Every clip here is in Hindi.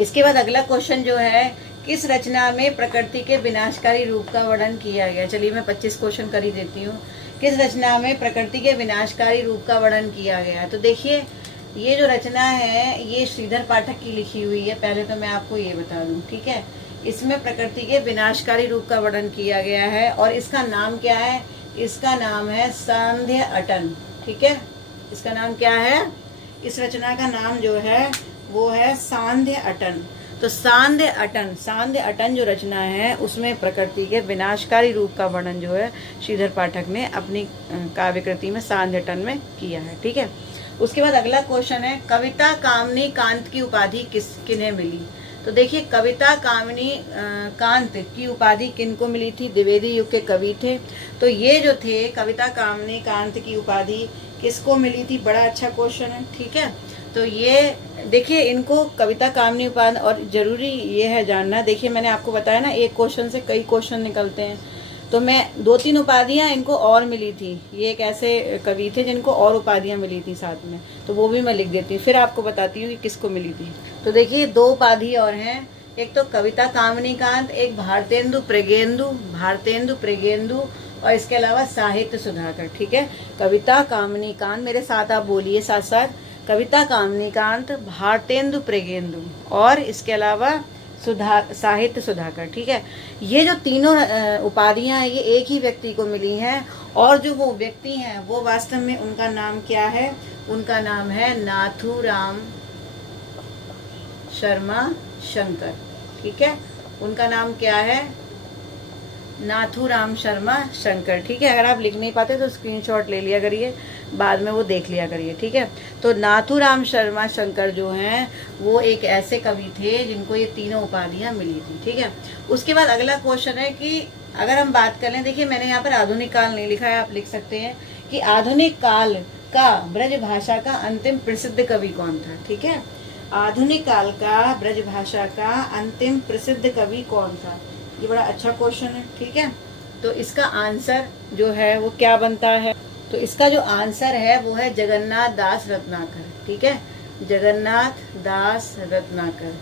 इसके बाद अगला क्वेश्चन जो है, किस रचना में प्रकृति के विनाशकारी रूप का वर्णन किया गया। चलिए मैं 25 क्वेश्चन कर ही देती हूँ। किस रचना में प्रकृति के विनाशकारी रूप का वर्णन किया गया है। तो देखिए ये जो रचना है ये श्रीधर पाठक की लिखी हुई है। पहले तो मैं आपको ये बता दूं, ठीक है। इसमें प्रकृति के विनाशकारी रूप का वर्णन किया गया है और इसका नाम क्या है, इसका नाम है सांध्य अटन, ठीक है। इसका नाम क्या है, इस रचना का नाम जो है वो है सांध्य अटन। तो सांध्य अटन जो रचना है उसमें प्रकृति के विनाशकारी रूप का वर्णन जो है श्रीधर पाठक ने अपनी काव्य कृति में सांध्य अटन में किया है, ठीक है। उसके बाद अगला क्वेश्चन है, कविता कामनी कांत की उपाधि किन्हें मिली। तो देखिए कविता कामनी कांत की उपाधि किनको मिली थी, द्विवेदी युग के कवि थे। तो ये जो थे कविता कामनी कांत की उपाधि किसको मिली थी, बड़ा अच्छा क्वेश्चन है, ठीक है। तो ये देखिए इनको कविता कामनी उपाधि, और जरूरी ये है जानना, देखिए मैंने आपको बताया ना एक क्वेश्चन से कई क्वेश्चन निकलते हैं। तो मैं 2-3 उपाधियां इनको और मिली थी, ये एक ऐसे कवि थे जिनको और उपाधियां मिली थी साथ में, तो वो भी मैं लिख देती हूँ, फिर आपको बताती हूँ कि किसको मिली थी। तो देखिए 2 उपाधि और हैं, एक तो कविता कामनी कांत, एक भारतेंदु प्रेगेंदु और इसके अलावा साहित्य सुधाकर, ठीक है। कविता कामनी कांत, मेरे साथ आप बोलिए साथ साथ, कविता कामनी कांत, भारतेंदु प्रेगेंदु और इसके अलावा साहित्य सुधाकर, ठीक है। ये जो तीनों उपाधियां ये एक ही व्यक्ति को मिली हैं और जो वो व्यक्ति हैं वो वास्तव में उनका नाम क्या है, उनका नाम है नाथूराम शर्मा शंकर, ठीक है। उनका नाम क्या है, नाथूराम शर्मा शंकर, ठीक है। अगर आप लिख नहीं पाते तो स्क्रीनशॉट ले लिया करिए, बाद में वो देख लिया करिए, ठीक है। तो नाथूराम शर्मा शंकर जो हैं वो एक ऐसे कवि थे जिनको ये तीनों उपाधियां मिली थी, ठीक है। उसके बाद अगला क्वेश्चन है कि अगर हम बात कर लें, देखिए मैंने यहाँ पर आधुनिक काल नहीं लिखा है, आप लिख सकते हैं कि आधुनिक काल का ब्रज भाषा का अंतिम प्रसिद्ध कवि कौन था, ठीक है। आधुनिक काल का ब्रज भाषा का अंतिम प्रसिद्ध कवि कौन था, ये बड़ा अच्छा क्वेश्चन है, ठीक है। तो इसका आंसर जो है वो क्या बनता है, तो इसका जो आंसर है वो है जगन्नाथ दास रत्नाकर, ठीक है। जगन्नाथ दास रत्नाकर,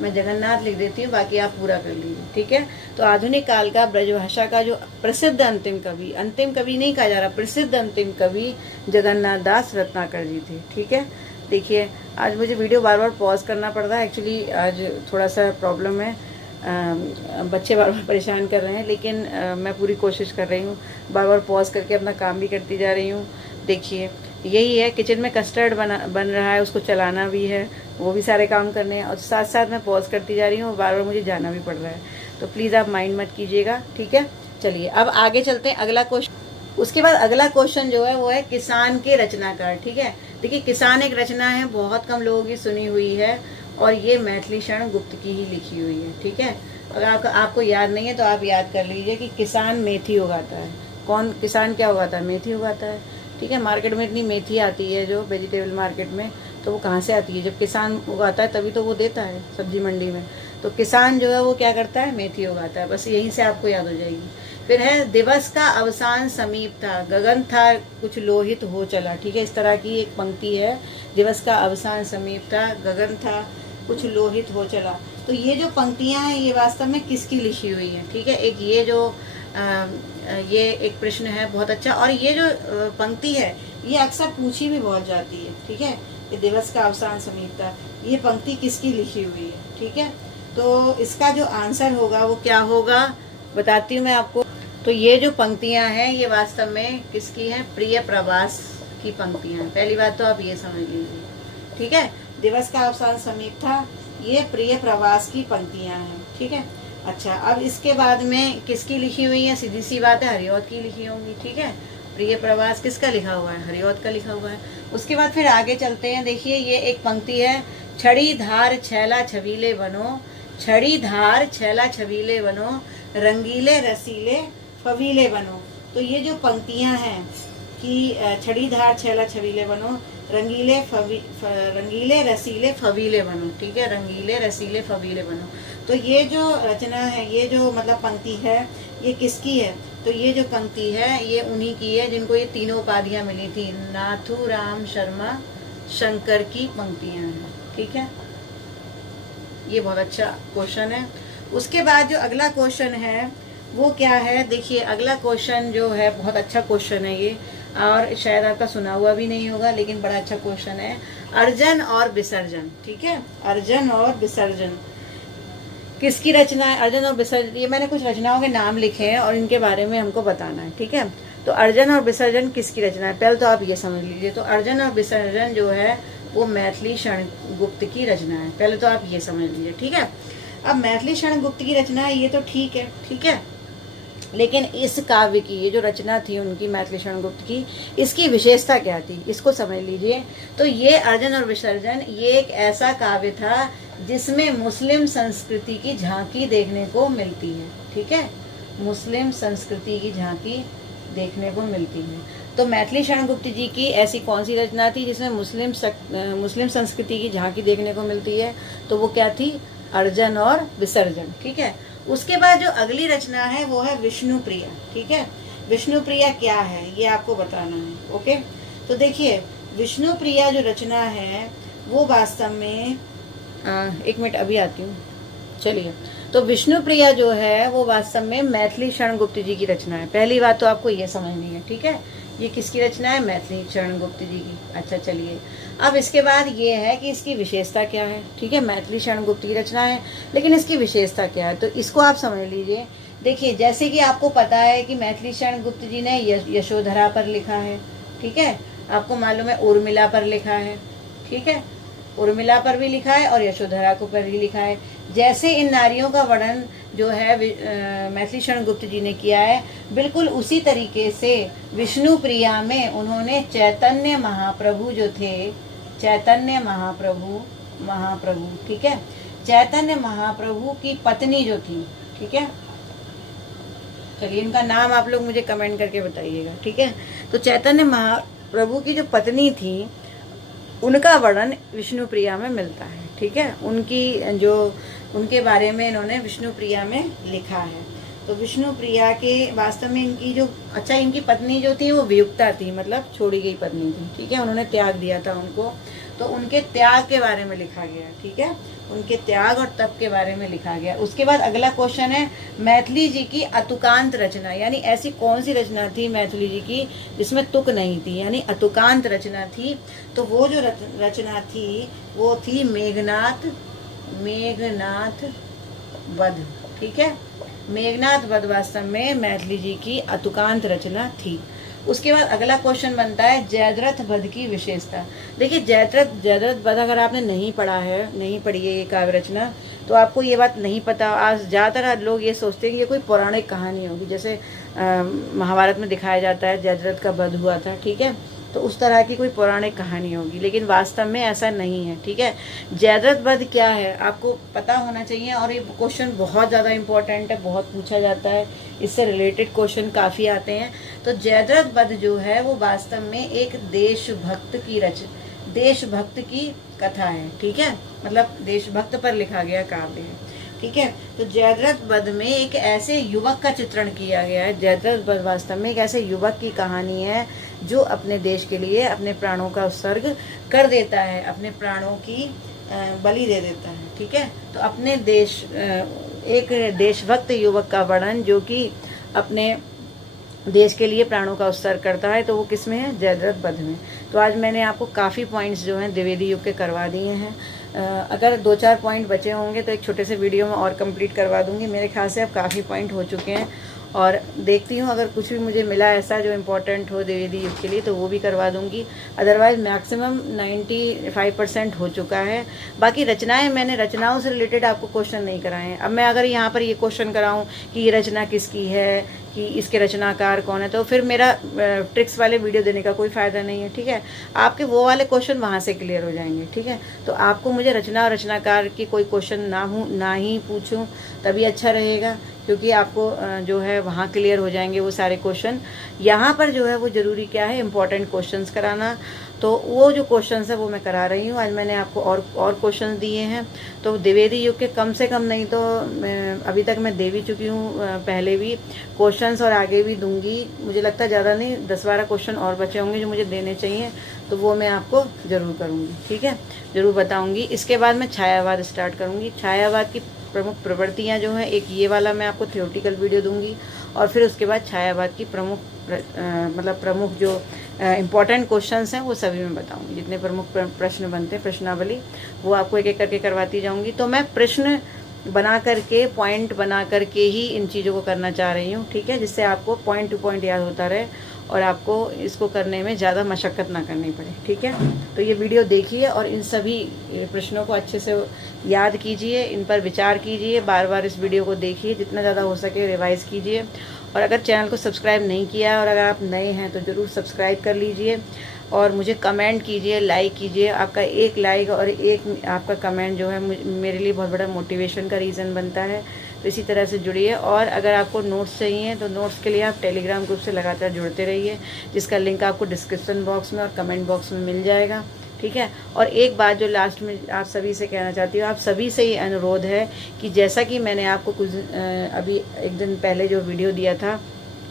मैं जगन्नाथ लिख देती हूँ, बाकी आप पूरा कर लीजिए, ठीक है। तो आधुनिक काल का ब्रजभाषा का जो प्रसिद्ध अंतिम कवि नहीं कहा जा रहा, प्रसिद्ध अंतिम कवि जगन्नाथ दास रत्नाकर जी थे, ठीक है। देखिए आज मुझे वीडियो बार बार पॉज करना पड़ रहा है, एक्चुअली आज थोड़ा सा प्रॉब्लम है, बच्चे बार बार परेशान कर रहे हैं, लेकिन मैं पूरी कोशिश कर रही हूँ, बार बार पॉज करके अपना काम भी करती जा रही हूँ। देखिए यही है, किचन में कस्टर्ड बन रहा है, उसको चलाना भी है, वो भी सारे काम करने हैं और साथ साथ मैं पॉज करती जा रही हूँ, बार बार मुझे जाना भी पड़ रहा है, तो प्लीज़ आप माइंड मत कीजिएगा, ठीक है। चलिए अब आगे चलते हैं, अगला क्वेश्चन। उसके बाद अगला क्वेश्चन जो है वो है किसान के रचनाकार, ठीक है। देखिए किसान एक रचना है, बहुत कम लोगों की सुनी हुई है और ये मैथिली शरण गुप्त की ही लिखी हुई है, ठीक है। अगर आपको याद नहीं है तो आप याद कर लीजिए कि किसान मेथी उगाता है। कौन किसान क्या उगाता है, मेथी उगाता है, ठीक है। मार्केट में इतनी मेथी आती है जो वेजिटेबल मार्केट में, तो वो कहाँ से आती है, जब किसान उगाता है तभी तो वो देता है सब्जी मंडी में। तो किसान जो है वो क्या करता है, मेथी उगाता है, बस यहीं से आपको याद हो जाएगी। फिर है दिवस का अवसान समीप था, गगन था कुछ लोहित हो चला, ठीक है। इस तरह की एक पंक्ति है, दिवस का अवसान समीप था, गगन था कुछ लोहित हो चला। तो ये जो पंक्तियां हैं ये वास्तव में किसकी लिखी हुई हैं, ठीक है। एक ये जो ये एक प्रश्न है बहुत अच्छा, और ये जो पंक्ति है ये अक्सर पूछी भी बहुत जाती है, ठीक है। ये दिवस का अवसान समीप था, ये पंक्ति किसकी लिखी हुई है, ठीक है। तो इसका जो आंसर होगा वो क्या होगा बताती हूँ मैं आपको। तो ये जो पंक्तियां हैं ये वास्तव में किसकी हैं, प्रिय प्रवास की पंक्तियां हैं। पहली बात तो आप ये समझ लीजिए, ठीक है। दिवस का अवसान समीप था, ये प्रिय प्रवास की पंक्तियां हैं, ठीक है। अच्छा अब इसके बाद में किसकी लिखी हुई है, सीधी सी बात है हरिऔध की लिखी होंगी, ठीक है। प्रिय प्रवास किसका लिखा हुआ है, हरिऔध का लिखा हुआ है। उसके बाद फिर आगे चलते हैं, देखिए ये एक पंक्ति है, छड़ी धार छैला छबीले बनो, छड़ी धार छैला छबीले बनो, रंगीले रसीले फवीले बनो। तो ये जो पंक्तियां हैं कि छड़ी धार छैला छबीले बनो, रंगीले रसीले फवीले बनो, ठीक है। रंगीले रसीले फवीले बनो, तो ये जो रचना है, ये जो मतलब पंक्ति है ये किसकी है, तो ये जो पंक्ति है ये उन्हीं की है जिनको ये तीनों उपाधियां मिली थी, नाथूराम शर्मा शंकर की पंक्तियां हैं, ठीक है। ये बहुत अच्छा क्वेश्चन है। उसके बाद जो अगला क्वेश्चन है वो क्या है, देखिए अगला क्वेश्चन जो है बहुत अच्छा क्वेश्चन है ये, और शायद आपका सुना हुआ भी नहीं होगा, लेकिन बड़ा अच्छा क्वेश्चन है। अर्जन और विसर्जन, ठीक है, अर्जन और विसर्जन किसकी रचना है? अर्जन और विसर्जन, ये मैंने कुछ रचनाओं के नाम लिखे हैं और इनके बारे में हमको बताना है, ठीक है। तो अर्जन और विसर्जन किसकी रचना है, पहले तो आप ये समझ लीजिए। तो अर्जन और विसर्जन जो है वो मैथिली शरण गुप्त की रचना है, पहले तो आप ये समझ लीजिए, ठीक है। अब मैथिली शरण गुप्त की रचना है, ये तो ठीक है, ठीक है, लेकिन इस काव्य की, ये जो रचना थी उनकी मैथिली शरण गुप्त की, इसकी विशेषता क्या थी, इसको समझ लीजिए। तो ये अर्जन और विसर्जन, ये एक ऐसा काव्य था जिसमें मुस्लिम संस्कृति की झांकी देखने को मिलती है, ठीक है, मुस्लिम संस्कृति की झांकी देखने को मिलती है। तो मैथिली शरण गुप्त जी की ऐसी कौन सी रचना थी जिसमें मुस्लिम संस्कृति की झांकी देखने को मिलती है? तो वो क्या थी? अर्जन और विसर्जन, ठीक है। उसके बाद जो अगली रचना है वो है विष्णुप्रिया, ठीक है। विष्णुप्रिया क्या है ये आपको बताना है, ओके। तो देखिए विष्णुप्रिया जो रचना है वो वास्तव में, एक मिनट अभी आती हूँ, चलिए। तो विष्णुप्रिया जो है वो वास्तव में मैथिली शरण गुप्त जी की रचना है। पहली बात तो आपको ये समझनी है, ठीक है, ये किसकी रचना है? मैथिली शरण गुप्त जी की। अच्छा चलिए, अब इसके बाद ये है कि इसकी विशेषता क्या है, ठीक है। मैथिली शरण गुप्त की रचना है लेकिन इसकी विशेषता क्या है, तो इसको आप समझ लीजिए। देखिए जैसे कि आपको पता है कि मैथिली शरण गुप्त जी ने यशोधरा पर लिखा है, ठीक है, आपको मालूम है उर्मिला पर लिखा है, ठीक है, उर्मिला पर भी लिखा है और यशोधरा को पर भी लिखा है। जैसे इन नारियों का वर्णन जो है मैथिली शरण गुप्त जी ने किया है, बिल्कुल उसी तरीके से विष्णुप्रिया में उन्होंने चैतन्य महाप्रभु जो थे, चैतन्य महाप्रभु, ठीक है, चैतन्य महाप्रभु की पत्नी जो थी, ठीक है, चलिए इनका नाम आप लोग मुझे कमेंट करके बताइएगा, ठीक है। तो चैतन्य महाप्रभु की जो पत्नी थी उनका वर्णन विष्णुप्रिया में मिलता है, ठीक है। उनके बारे में इन्होंने विष्णुप्रिया में लिखा है। तो विष्णुप्रिया के वास्तव में इनकी जो, अच्छा इनकी पत्नी जो थी वो वियुक्ता थी, मतलब छोड़ी गई पत्नी थी, ठीक है, उन्होंने त्याग दिया था उनको। तो उनके त्याग के बारे में लिखा गया, ठीक है, उनके त्याग और तप के बारे में लिखा गया। उसके बाद अगला क्वेश्चन है मैथिली जी की अतुकांत रचना, यानी ऐसी कौन सी रचना थी मैथिली जी की जिसमें तुक नहीं थी, यानी अतुकांत रचना थी। तो वो जो रचना थी वो थी मेघनाथ वध, ठीक है, मेघनाथ वध वास्तव में मैथिली जी की अतुकांत रचना थी। उसके बाद अगला क्वेश्चन बनता है जयद्रथ वध की विशेषता। देखिए जयद्रथ वध अगर आपने नहीं पढ़ा है, नहीं पढ़ी है ये काव्य रचना, तो आपको ये बात नहीं पता। आज ज़्यादातर लोग ये सोचते हैं कि ये कोई पौराणिक कहानी होगी, जैसे महाभारत में दिखाया जाता है जयद्रथ का वध हुआ था, ठीक है, तो उस तरह की कोई पौराणिक कहानी होगी, लेकिन वास्तव में ऐसा नहीं है, ठीक है। जयद्रथ वध क्या है आपको पता होना चाहिए, और ये क्वेश्चन बहुत ज़्यादा इम्पोर्टेंट है, बहुत पूछा जाता है, इससे रिलेटेड क्वेश्चन काफ़ी आते हैं। तो जयद्रथ वध जो है वो वास्तव में एक देशभक्त की कथा है, ठीक है, मतलब देशभक्त पर लिखा गया काव्य है, ठीक है। तो जयद्रथ वध में एक ऐसे युवक का चित्रण किया गया है। जयद्रथ वध वास्तव में एक ऐसे युवक की कहानी है जो अपने देश के लिए अपने प्राणों का उत्सर्ग कर देता है, अपने प्राणों की बलि दे देता है, ठीक है। तो अपने एक देशभक्त युवक का वर्णन जो कि अपने देश के लिए प्राणों का उत्सर्ग करता है, तो वो किस में है? जयद्रथ वध में। तो आज मैंने आपको काफ़ी पॉइंट्स जो हैं द्विवेदी युग के करवा दिए हैं। अगर 2-4 पॉइंट बचे होंगे तो एक छोटे से वीडियो में और कंप्लीट करवा दूंगी। मेरे ख्याल से अब काफ़ी पॉइंट हो चुके हैं, और देखती हूँ अगर कुछ भी मुझे मिला ऐसा जो इम्पोर्टेंट हो द्विवेदी युग के लिए तो वो भी करवा दूंगी। अदरवाइज़ मैक्सिमम 95% हो चुका है। बाकी मैंने रचनाओं से रिलेटेड आपको क्वेश्चन नहीं कराए हैं। अब मैं अगर यहाँ पर ये क्वेश्चन कराऊँ कि ये रचना किसकी है, कि इसके रचनाकार कौन है, तो फिर मेरा ट्रिक्स वाले वीडियो देने का कोई फ़ायदा नहीं है, ठीक है। आपके वो वाले क्वेश्चन वहाँ से क्लियर हो जाएंगे, ठीक है। तो आपको मुझे रचना और रचनाकार की कोई क्वेश्चन ना ही पूछूं तभी अच्छा रहेगा, क्योंकि आपको जो है वहाँ क्लियर हो जाएंगे वो सारे क्वेश्चन। यहाँ पर जो है वो ज़रूरी क्या है, इम्पोर्टेंट क्वेश्चंस कराना। तो वो जो क्वेश्चंस है वो मैं करा रही हूँ। आज मैंने आपको और क्वेश्चंस दिए हैं। तो द्विवेदी युग के कम से कम नहीं तो अभी तक मैं दे भी चुकी हूँ, पहले भी क्वेश्चंस और आगे भी दूंगी। मुझे लगता है ज़्यादा नहीं, 10-12 क्वेश्चन और बचे होंगे जो मुझे देने चाहिए, तो वो मैं आपको ज़रूर करूँगी, ठीक है, ज़रूर बताऊँगी। इसके बाद मैं छायावाद स्टार्ट करूँगी। छायावाद की प्रमुख प्रवृत्तियाँ जो हैं, एक ये वाला मैं आपको थियोरटिकल वीडियो दूंगी, और फिर उसके बाद छायावाद की प्रमुख जो इम्पॉर्टेंट क्वेश्चंस हैं वो सभी मैं बताऊंगी। जितने प्रमुख प्रश्न बनते हैं, प्रश्नावली, वो आपको एक एक करके करवाती जाऊंगी। तो मैं प्रश्न बना करके, पॉइंट बना करके ही इन चीज़ों को करना चाह रही हूँ, ठीक है, जिससे आपको पॉइंट टू पॉइंट याद होता रहे और आपको इसको करने में ज़्यादा मशक्क़त ना करनी पड़े, ठीक है। तो ये वीडियो देखिए और इन सभी प्रश्नों को अच्छे से याद कीजिए, इन पर विचार कीजिए, बार बार इस वीडियो को देखिए, जितना ज़्यादा हो सके रिवाइज़ कीजिए। और अगर चैनल को सब्सक्राइब नहीं किया और अगर आप नए हैं तो ज़रूर सब्सक्राइब कर लीजिए और मुझे कमेंट कीजिए, लाइक कीजिए। आपका एक लाइक और एक आपका कमेंट जो है मेरे लिए बहुत बड़ा मोटिवेशन का रीज़न बनता है। तो इसी तरह से जुड़िए। और अगर आपको नोट्स चाहिए तो नोट्स के लिए आप टेलीग्राम ग्रुप से लगातार जुड़ते रहिए, जिसका लिंक आपको डिस्क्रिप्शन बॉक्स में और कमेंट बॉक्स में मिल जाएगा, ठीक है। और एक बात जो लास्ट में आप सभी से कहना चाहती हूँ, आप सभी से ये अनुरोध है कि जैसा कि मैंने आपको कुछ अभी एक दिन पहले जो वीडियो दिया था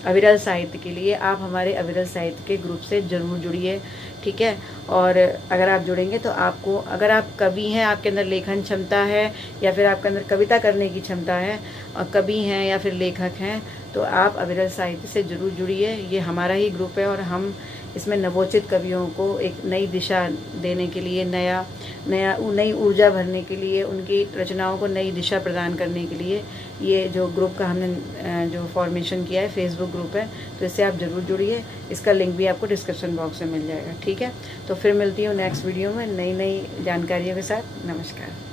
अविरल साहित्य के लिए, आप हमारे अविरल साहित्य के ग्रुप से ज़रूर जुड़िए, ठीक है। और अगर आप जुड़ेंगे तो आपको, अगर आप कवि हैं, आपके अंदर लेखन क्षमता है या फिर आपके अंदर कविता करने की क्षमता है, और कवि हैं या फिर लेखक हैं, तो आप अविरल साहित्य से ज़रूर जुड़िए। ये हमारा ही ग्रुप है और हम इसमें नवोचित कवियों को एक नई दिशा देने के लिए, नई ऊर्जा भरने के लिए, उनकी रचनाओं को नई दिशा प्रदान करने के लिए ये जो ग्रुप का हमने जो फॉर्मेशन किया है, फेसबुक ग्रुप है, तो इससे आप ज़रूर जुड़िए। इसका लिंक भी आपको डिस्क्रिप्शन बॉक्स में मिल जाएगा, ठीक है। तो फिर मिलती हूँ नेक्स्ट वीडियो में नई जानकारियों के साथ। नमस्कार।